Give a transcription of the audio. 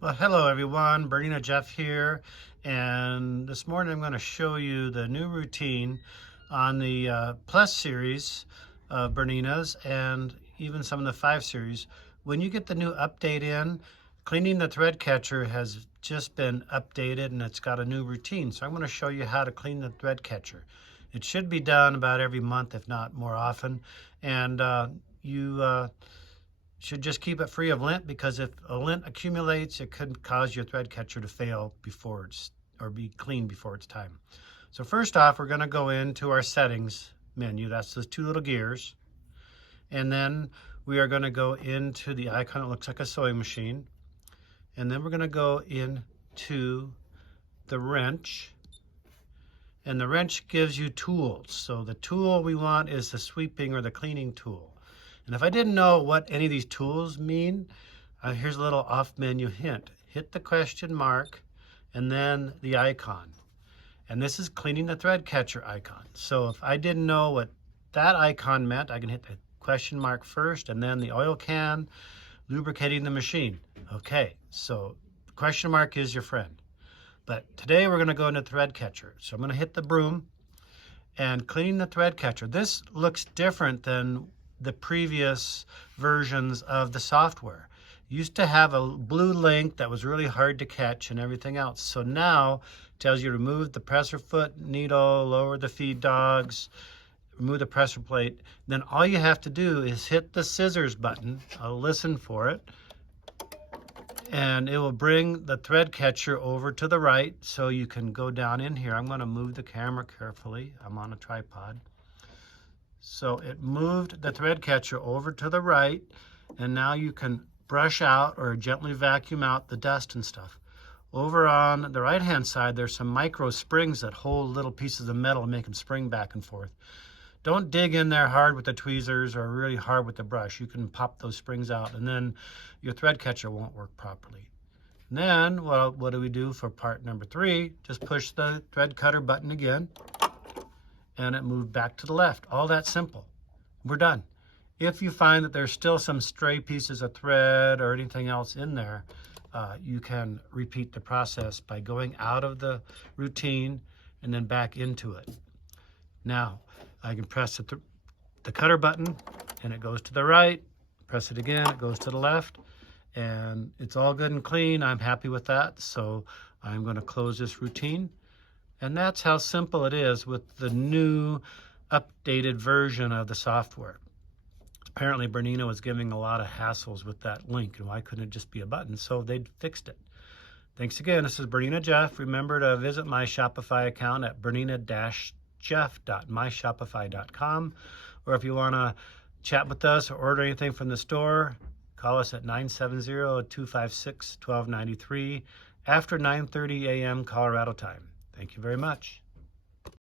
Well, hello everyone, Bernina Jeff here, and this morning I'm going to show you the new routine on the Plus series of Berninas and even some of the 5 series. When you get the new update in, cleaning the thread catcher has just been updated and it's got a new routine. So I'm going to show you how to clean the thread catcher. It should be done about every month, if not more often, and you should just keep it free of lint, because if a lint accumulates, it could cause your thread catcher to fail before it's, or be cleaned before it's time. So first off, we're going to go into our settings menu. That's those 2 little gears. And then we are going to go into the icon that looks like a sewing machine. And then we're going to go into the wrench. And the wrench gives you tools. So the tool we want is the sweeping or the cleaning tool. And if I didn't know what any of these tools mean, here's a little off menu hint. Hit the question mark and then the icon. And this is cleaning the thread catcher icon. So if I didn't know what that icon meant, I can hit the question mark first and then the oil can, lubricating the machine. Okay, so the question mark is your friend. But today we're going to go into thread catcher. So I'm going to hit the broom and cleaning the thread catcher. This looks different than the previous versions of the software. Used to have a blue link that was really hard to catch and everything else. So now it tells you remove the presser foot needle, lower the feed dogs, remove the presser plate. Then all you have to do is hit the scissors button. I'll listen for it. And it will bring the thread catcher over to the right so you can go down in here. I'm going to move the camera carefully. I'm on a tripod. So it moved the thread catcher over to the right, and now you can brush out or gently vacuum out the dust and stuff. Over on the right hand side, there's some micro springs that hold little pieces of metal and make them spring back and forth. Don't dig in there hard with the tweezers or really hard with the brush. You can pop those springs out and then your thread catcher won't work properly. And then, well, what do we do for part number 3? Just push the thread cutter button again, and it moved back to the left. All that simple. We're done. If you find that there's still some stray pieces of thread or anything else in there, you can repeat the process by going out of the routine and then back into it. Now, I can press the cutter button and it goes to the right. Press it again, it goes to the left. And it's all good and clean. I'm happy with that. So I'm going to close this routine. And that's how simple it is with the new updated version of the software. Apparently Bernina was giving a lot of hassles with that link, and why couldn't it just be a button? So they fixed it. Thanks again. This is Bernina Jeff. Remember to visit my Shopify account at bernina-jeff.myshopify.com. Or if you want to chat with us or order anything from the store, call us at 970-256-1293 after 9:30 a.m. Colorado time. Thank you very much.